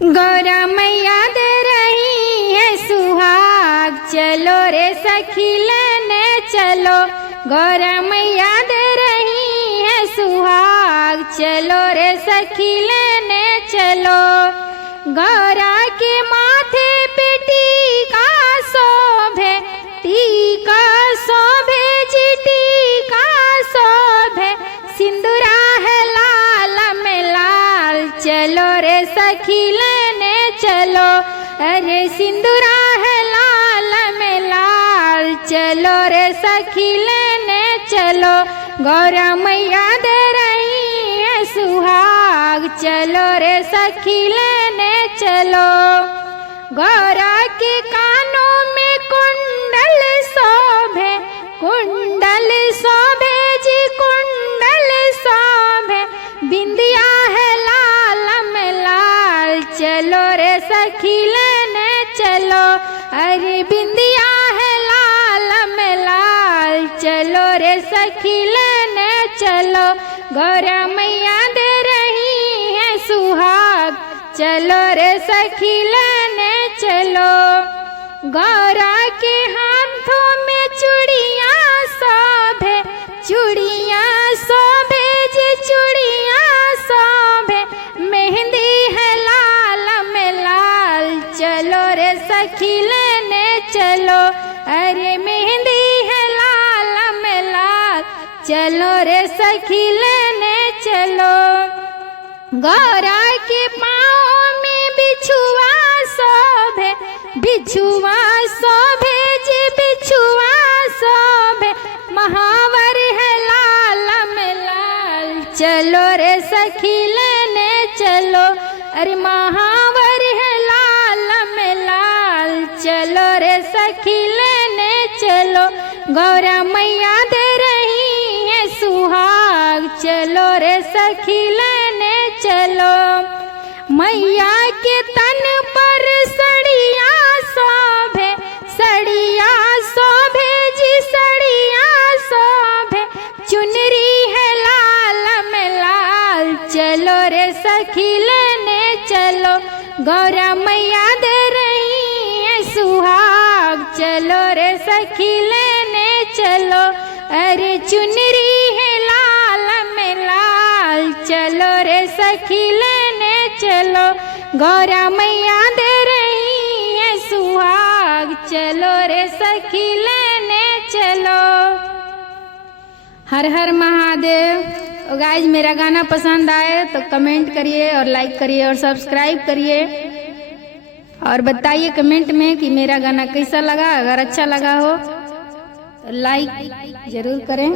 गौरा मैया दे रही है सुहाग, चलो रे सखी लेने चलो। गौरा मैया दे रही है सुहाग, चलो रे सखी लेने चलो। गौरा के माथे पे टीका शोभे, टीका शोभे जी टीका शोभे, सिंदूरा है लाल में लाल, चलो रे सखी लेने चलो। अरे सिंदूरा है लाल में लाल, चलो रे सखी लेने चलो। गौरा मैया दे रही है सुहाग, चलो रे सखी लेने चलो। गौरा के कानों में कुंडल शोभे, कुंडल शोभे जी कुंडल शोभे, बिंदिया है लाल में लाल, चलो रे सखी लेने चलो। अरे बिंदिया है लाल में लाल, चलो रे सखी लेने चलो। गौरा मैया दे रही है सुहाग, चलो रे सखी लेने चलो। गौरा के हाथों में चूड़ियाँ शोभे, चूड़ियाँ शोभे जी चूड़ियाँ शोभे, मेहंदी है लाल में लाल, चलो रे सखी लेने चलो। अरे मेहंदी है लाल में लाल, चलो रे सखी लेने चलो। गौरा के पाँव में बिछुआ शोभे, बिछुआ शोभे जी बिछुआ शोभे, महावर है लाल में लाल, चलो रे सखी लेने चलो। अरे महावर है लाल में लाल, चलो रे सखी लेने चलो। गौरा मैया दे रही है सुहाग, चलो रे सखी लेने चलो। मैया के तन पर सड़िया शोभे, सड़िया शोभे जी सड़िया शोभे, चुनरी है लाल में लाल, चलो रे सखी लेने चलो। गौरा मैया दे रही है सुहाग, चलो रे सखी लेने चलो। अरे चुनरी है लाल में लाल, चलो रे सखी लेने चलो। गौरा मैया दे रही है सुहाग, चलो रे सखी लेने चलो। हर हर महादेव। तो गाइज मेरा गाना पसंद आए तो कमेंट करिए और लाइक करिए और सब्सक्राइब करिए और बताइए कमेंट में कि मेरा गाना कैसा लगा। अगर अच्छा लगा हो तो लाइक जरूर करें।